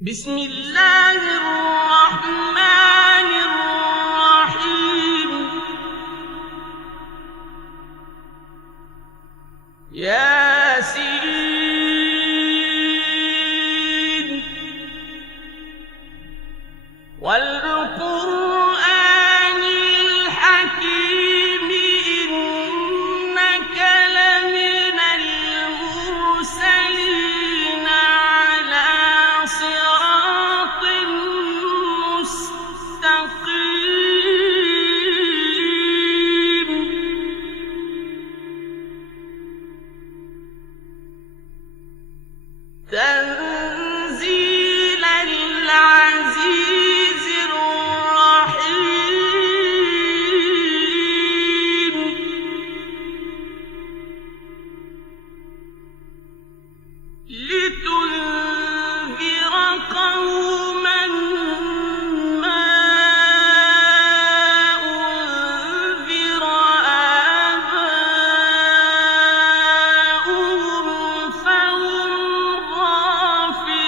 بسم الله الرحمن الرحيم. ياسين والقرآن الحكيم إنك لمن المرسلين على صراط مستقيم. تنزيل العزيز الرحيم. لتنذر قوما ما أنذر آباؤهم فهم غافلون.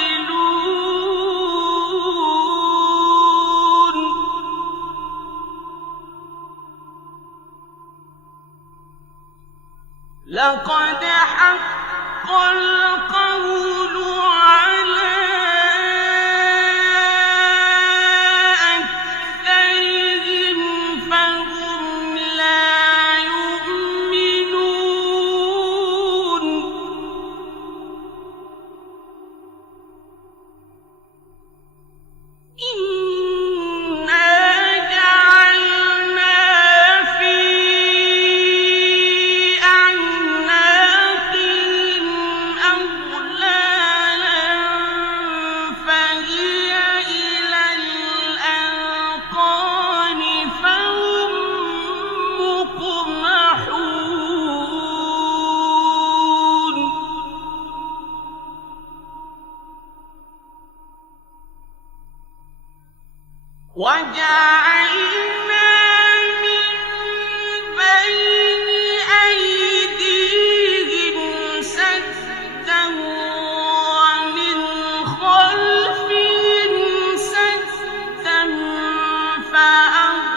لقد حق القول على أكثرهم فهم لا يؤمنون. إنا جعلنا في أعناقهم أغلالا فهي إلى الأذقان فهم مقمحون. وجعلنا من بين أيديهم سدا ومن خلفهم سدا فأغشيناهم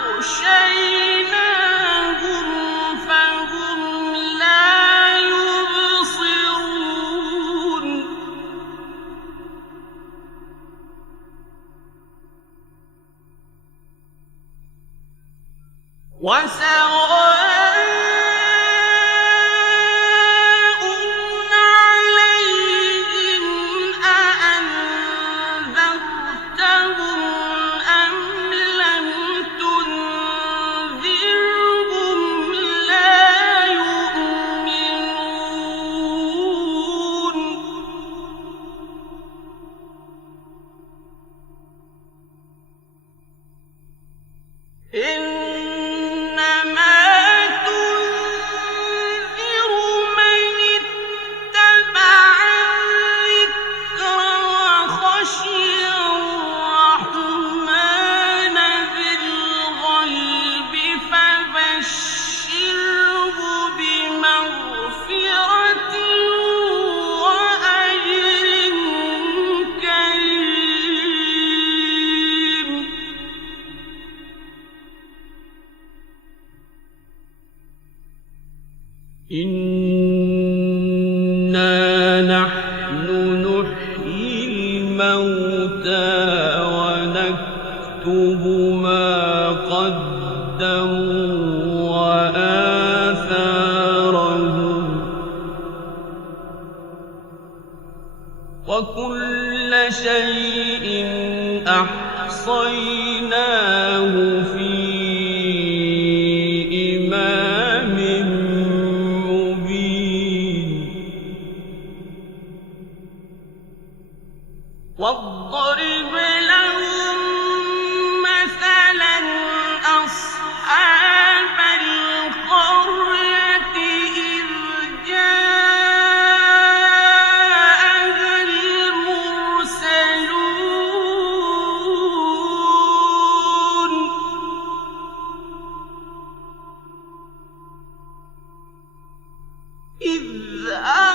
فهم لا يبصرون. وسواء عليهم أأنذرتهم أم لم تنذرهم لا يؤمنون. إنما تنذر من اتبع الذكر وخشي الرحمن بالغيب فبشره بمغفرة وأجر كريم. إنا نحن نحيي الموتى ونكتب ما قدموا وآثارهم وكل شيء أحصيناه في إمام مبين. واضرب لهم مثلا أصحاب القرية إذ جاءها المرسلون. إذ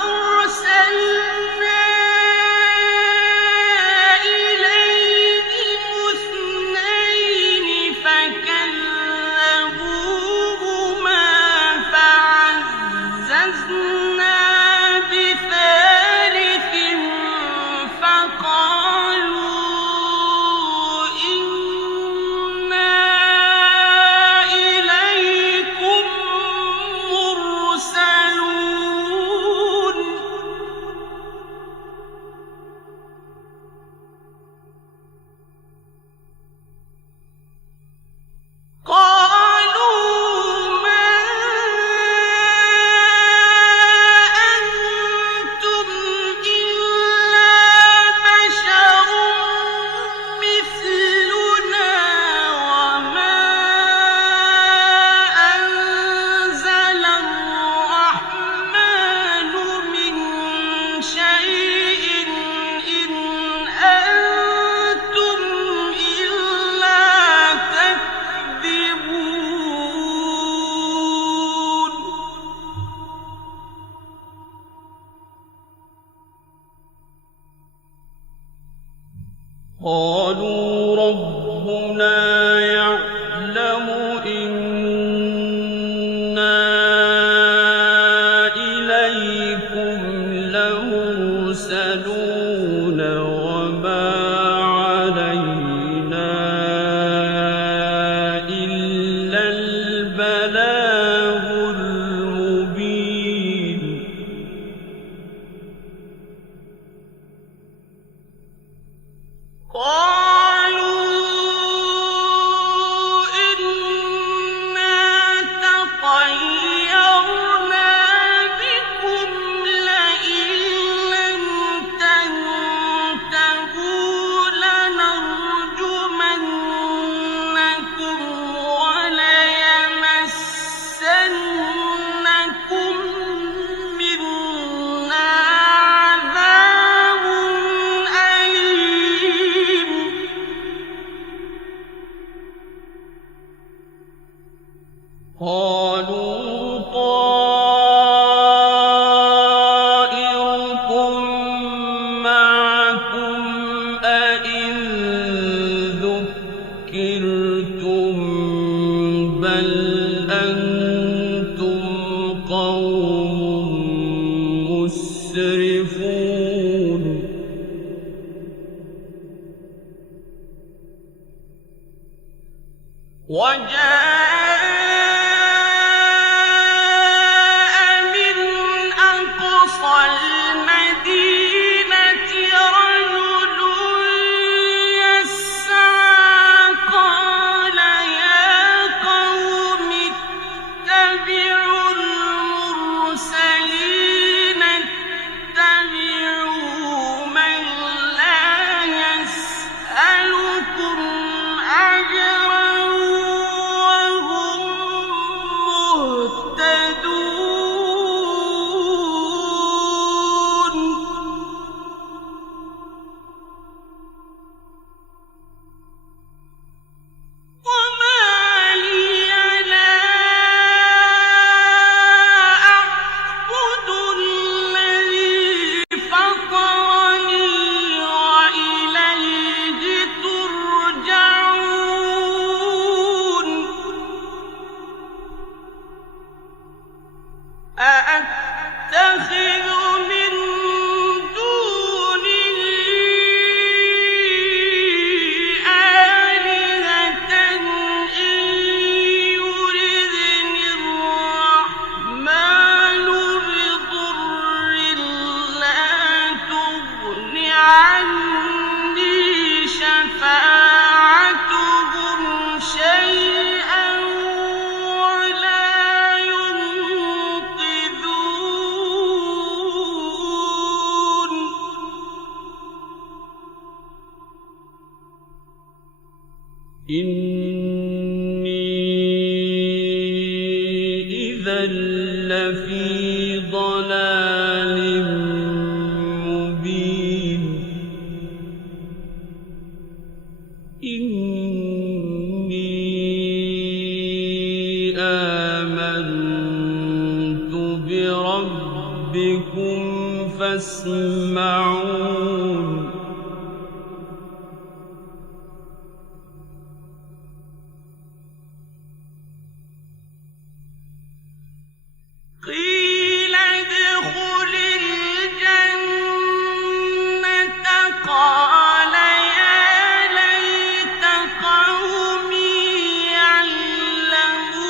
أرسلنا إلى قالوا ربنا يعلم إنا إليكم لمرسلون وما علينا إلا البلاغ المبين قالوا إنا تطيرنا بكم لئن لم تنتهوا لنرجمنكم وليمسنكم منا عذاب أليم قالوا طائركم معكم أئن ذكرتم بل أنتم قوم مسرفون وجاء من أقصى المدينة رجل يسعى قال يا قوم اتبعوا المرسلين اتبعوا من لا يسألكم أجرا وهم مهتدون وما لي لا أعبد الذي فطرني وإليه ترجعون أأتخذ من دونه آلهة إن يردني الرحمن بضر لا تغن عني شفاعتهم شيئا ولا ينقذون إني إذا لفي ضلال مبين إني آمنت بربكم فاسمعون قيل ادخل الجنة قال يا ليت قومي يعلمون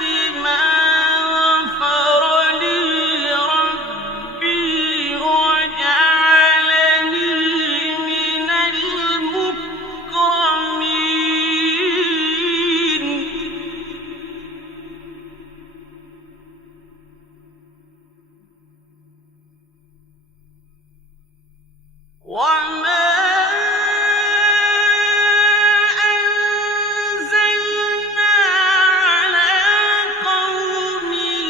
بما غفر لي ربي وجعلني من المكرمين وما أنزلنا على قومه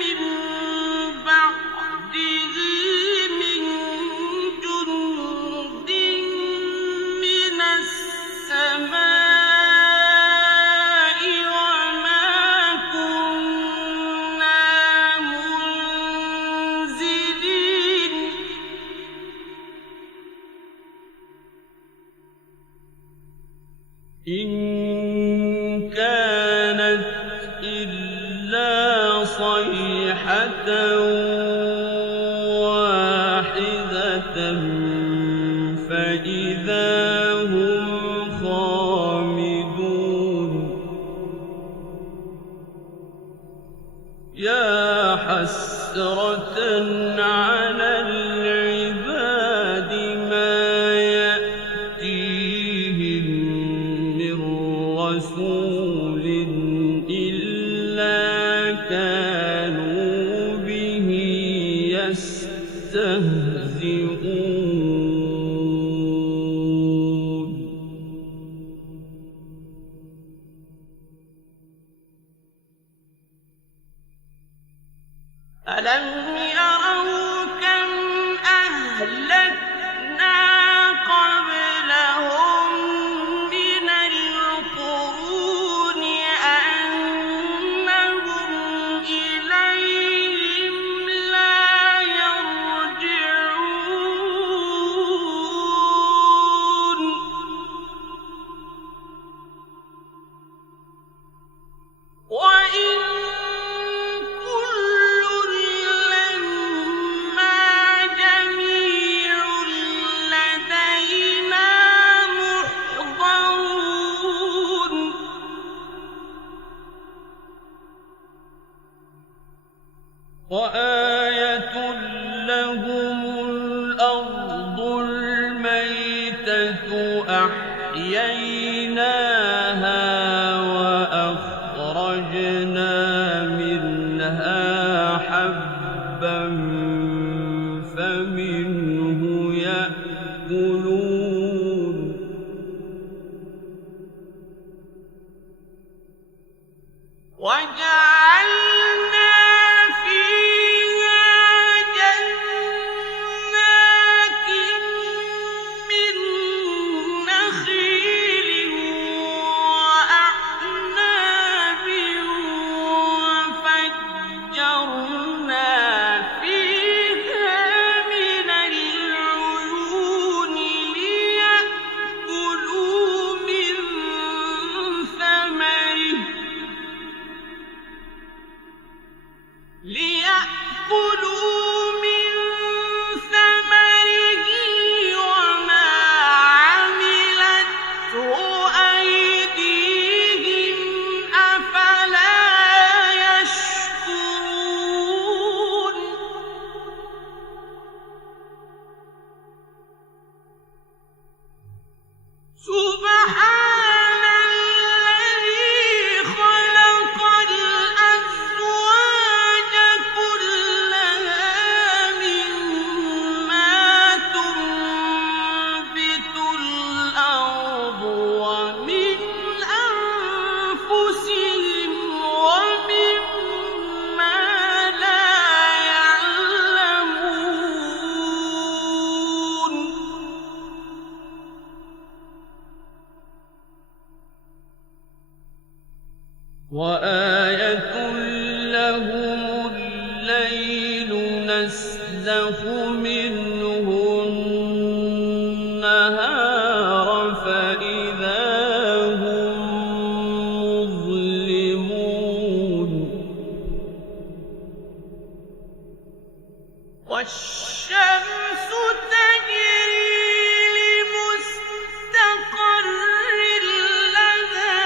من بعده من جند من السماء وما كنا منزلين إن كانت إلا صيحة واحدة فإذا هم خامدون يا حسرة على العباد ما يأتيهم من رسول إلا كانوا به يستهزئون ألم يروا كم أهلكنا قبلهم من القرون أنهم إليهم لا يرجعون وإن كل لما جميع لدينا محضرون وآية لهم الأرض الميتة أحييناها وأخرجنا منها حبا فمنه يأكلون وجعلنا فيها جنات من نخيل وأعناب وفجرنا فيها من العيون ليأكلوا من ثمره وما عملته أيديهم أفلا يشكرون سبحان الذي خلق الأزواج كلها مما تنبت الأرض ومن أنفسهم ومما لا يعلمون وآية لهم الليل نسلخ منه النهار فإذا هم مظلمون والشمس تجري لمستقر لها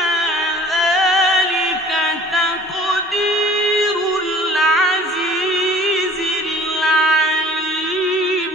ذلك تقدير العزيز العليم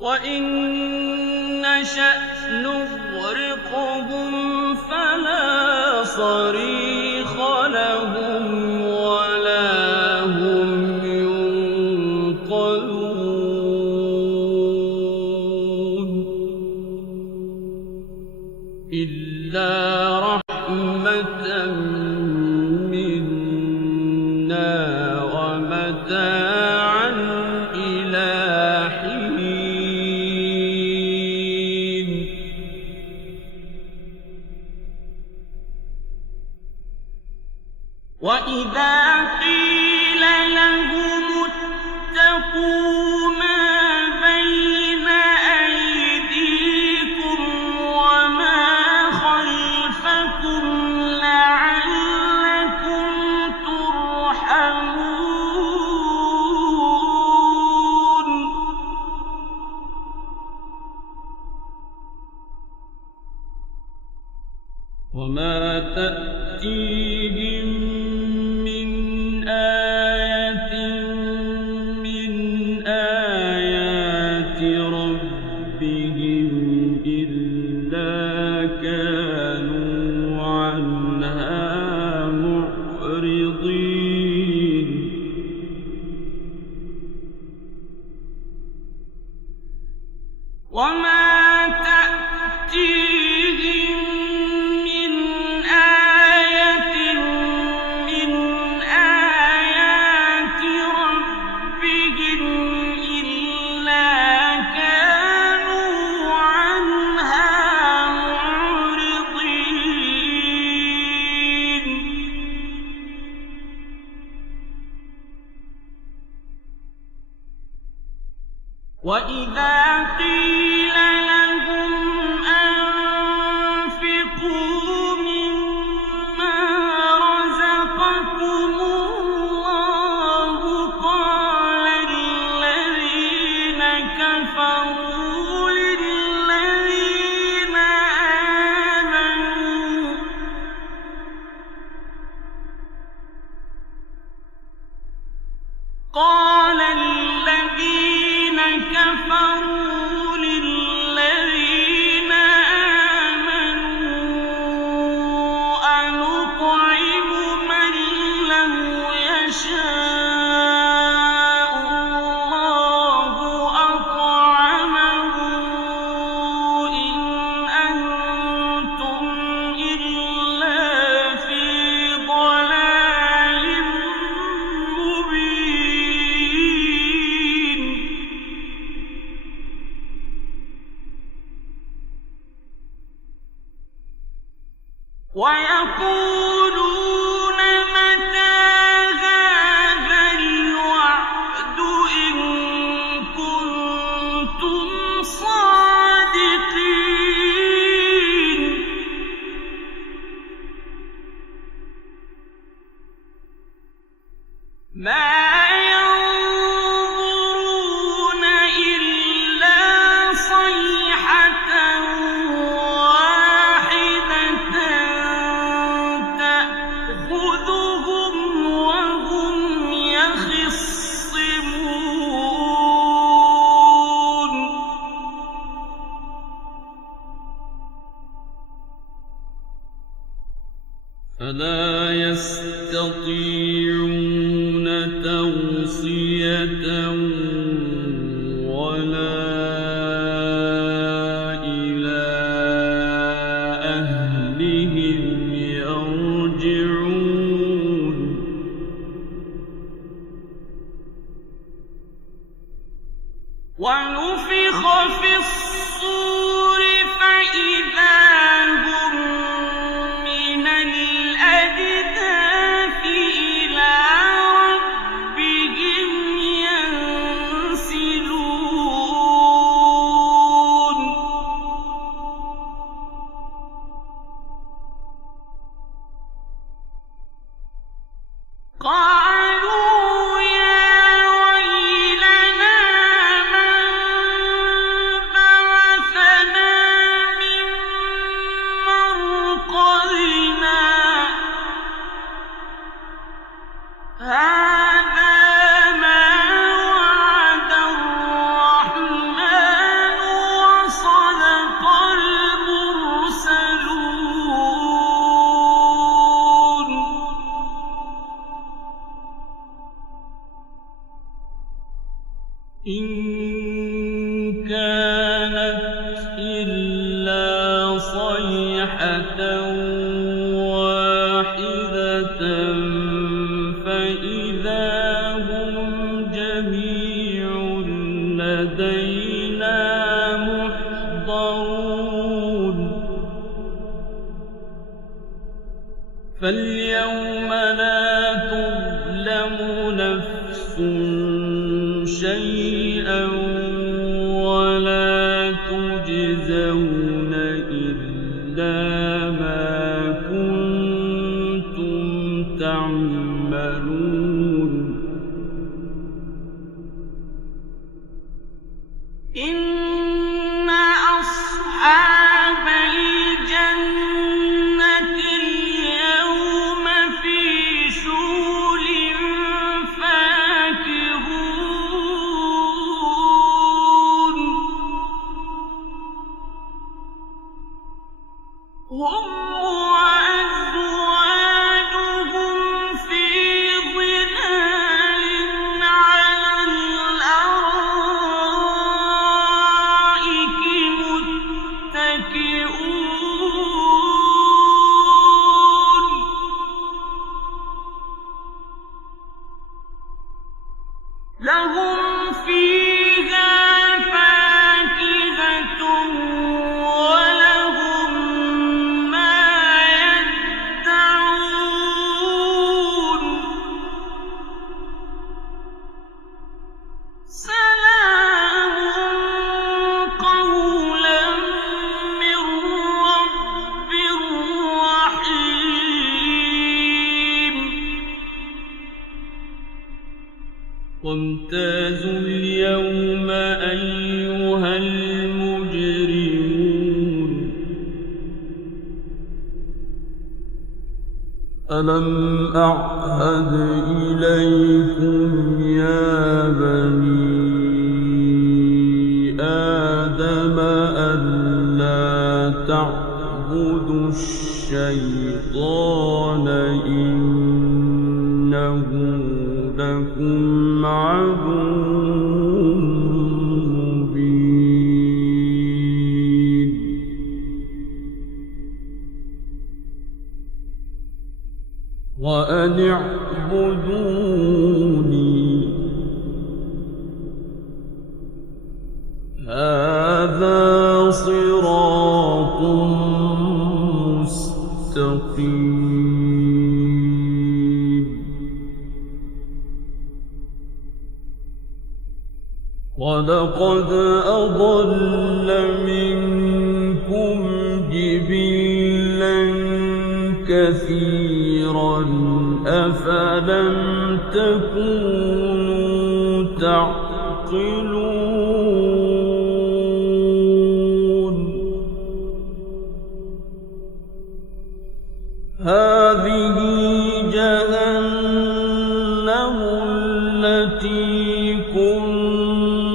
وإن نشأ نغرقهم فلا صريخ لهم ولا هم ينقذون إلا رحمة منا ومتاعا إلى حين وإذا قيل لهم اتقوا ما بين أيديكم وما خلفكم لعلكم ترحمون وما تأتيهم من آية من آيات ربهم إلا كانوا عنها معرضين وما تأتيهم من آية من آيات ربهم إلا كانوا عنها معرضين وإذا قيل لهم أنفقوا مما رزقكم الله قال الذين كفروا للذين آمنوا قال الذين كفروا للذين آمنوا أنطعم من لو يشاء الله أطعمه إن أنتم إلا في ضلال مبين ويقولون متى هذا الوعد إن كنتم صادقين ما ينظرون إلا صيحة واحدة تأخذهم وهم يخصمون فلا يستطيعون توصية ولا إلى أهلهم يرجعون ونفخ في الصور فإذا هم من الأجداث إلى ربهم ينسلون قالوا يا ويلنا من بعثنا إن كانت إلا صيحة واحدة فإذا هم جميع لدينا محضرون فاليوم لا تظلم نفس شيئا ولا تجزون إلا ما كنتم تعملون إن أصحاب الجنة اليوم في شغل فاكهون هم وأزواجهم في ظلال على الأرائك متكئون لهم فيها فاكهة ولهم ما يدعون سلام قولا من رب رحيم وامتازوا اليوم أيها المجرمون ألم أعهد إليكم يا بني آدم ألا تعبدوا الشيطان إنه لكم عدو مبين وأن اعبدوني هذا صراط مستقيم ولقد أضل منكم جبلا كثيرا أفلم تكونوا تعقلون هذه جهنم التي كنتم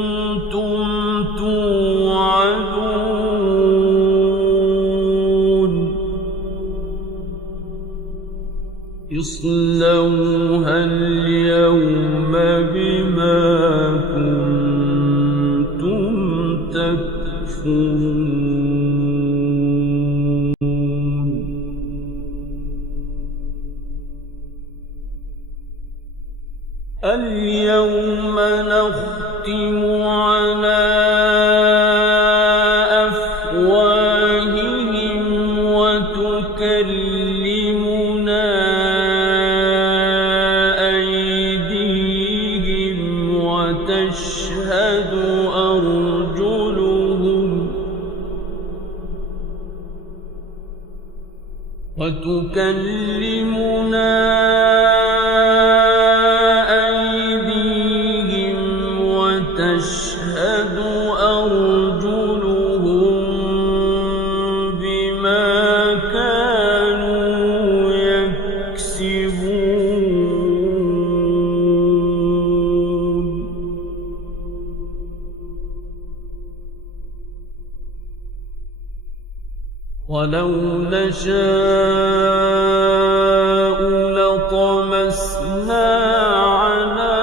توعدون اصلوها اليوم بما كنتم تكفرون اليوم نختم على أفواههم وتكلمنا أيديهم وتشهد أرجلهم وتشهد أرجلهم بما كانوا يكسبون ولو نشاء لطمسنا على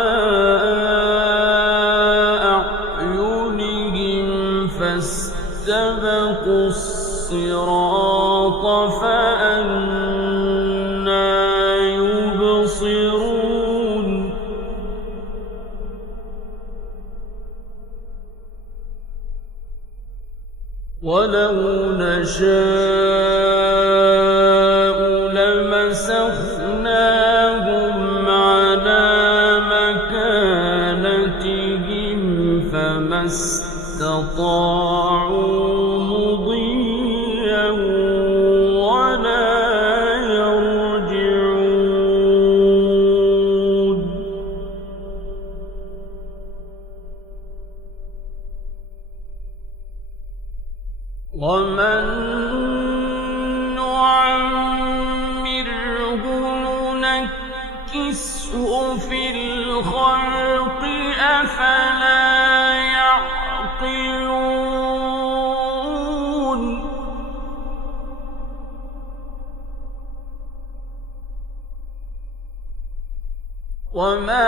ولو نشاء لمسخناهم على مكانتهم فما استطاعوا مضيا ولا يرجعون ومن نعمره ننكسه في الخلق أفلا يعقلون وما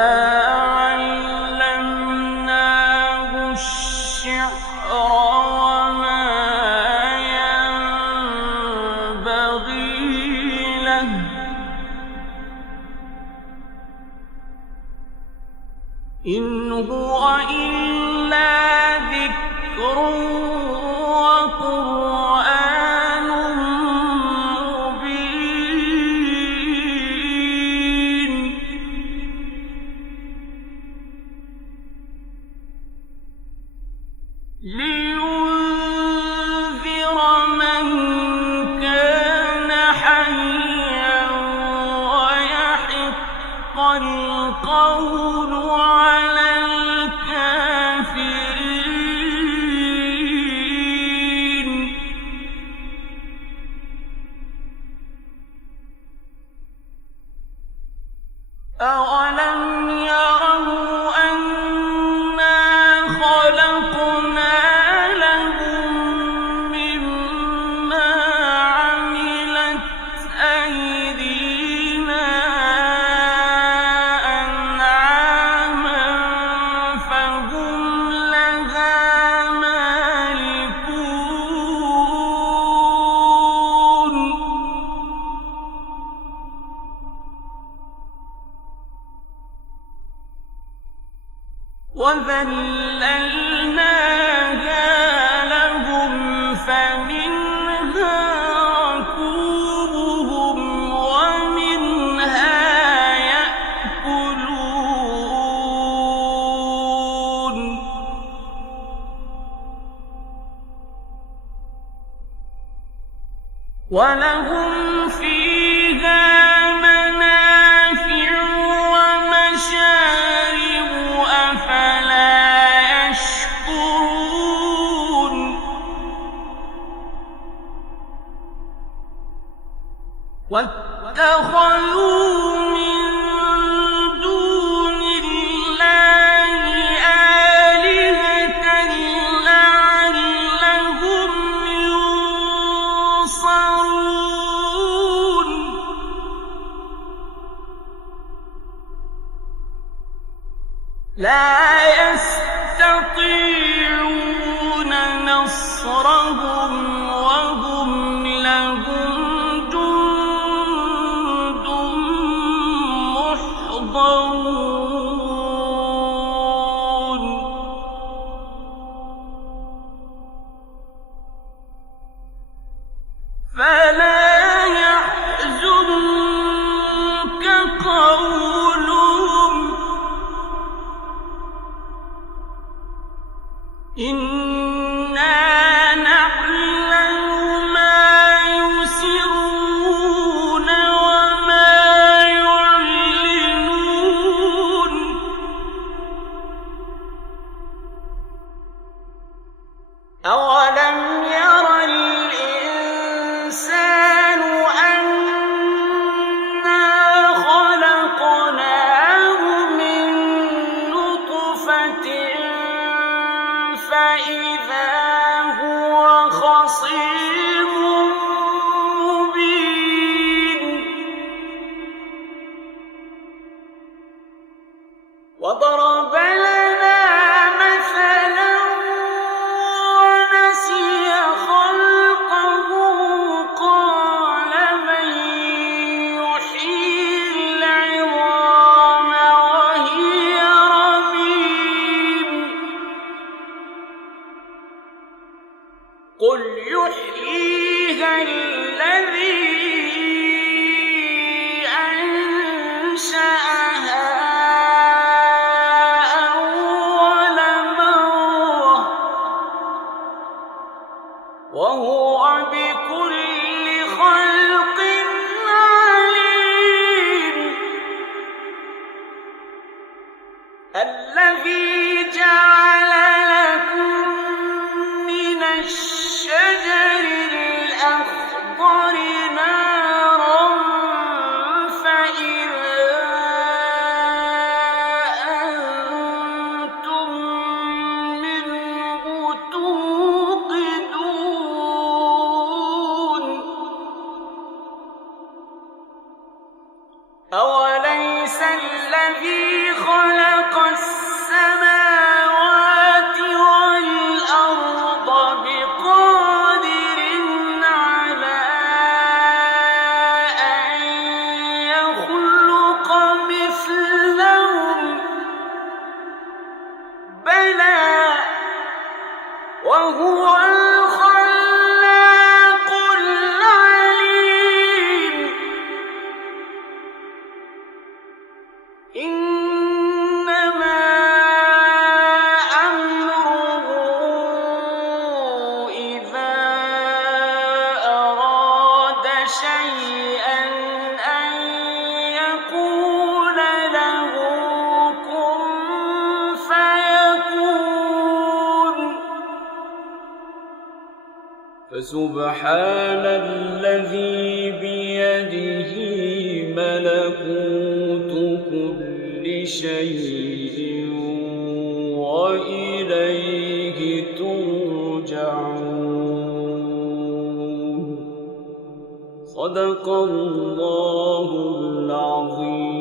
علمناه الشعر وما ينبغي له إن هو إلا ذكر وقرآن مبين لينذر من كان حيا ويحق القول على الكافرين أولم يروا أنا خلقنا لهم مما عملت أيدينا أنعاما فهم لها مالكون وذللناها لهم فمنها ركوبهم ومنها يأكلون ولهم فيها منافع ومشارب أفلا يشكرون واتخذوا من دون الله آلهة لعلهم ينصرون لا يستطيعون نصرهم وهم لهم جند محضرون فلا يحزنك قولهم إنا نعلم ما يسرون وما يعلنون أولم ير الإنسان أنا خلقناه من نطفة فإذا هو خصيم مبين وضرب لنا مثلا ونسي خلقه قال من يحيي العظام وهي رميم قل الذي جعل لكم من الشجر الأخضر نارا فإذا أنتم منه توقدون أوليس الذي خلق السماوات والأرض بقادر على أن يخلق مثلهم بلى وهو الخلاق العليم إنما أمره إذا أراد شيئا أن يقول له كن فيكون فسبحان الذي بيده ملكوت كل شيء وإليه ترجعون صدق الله العظيم.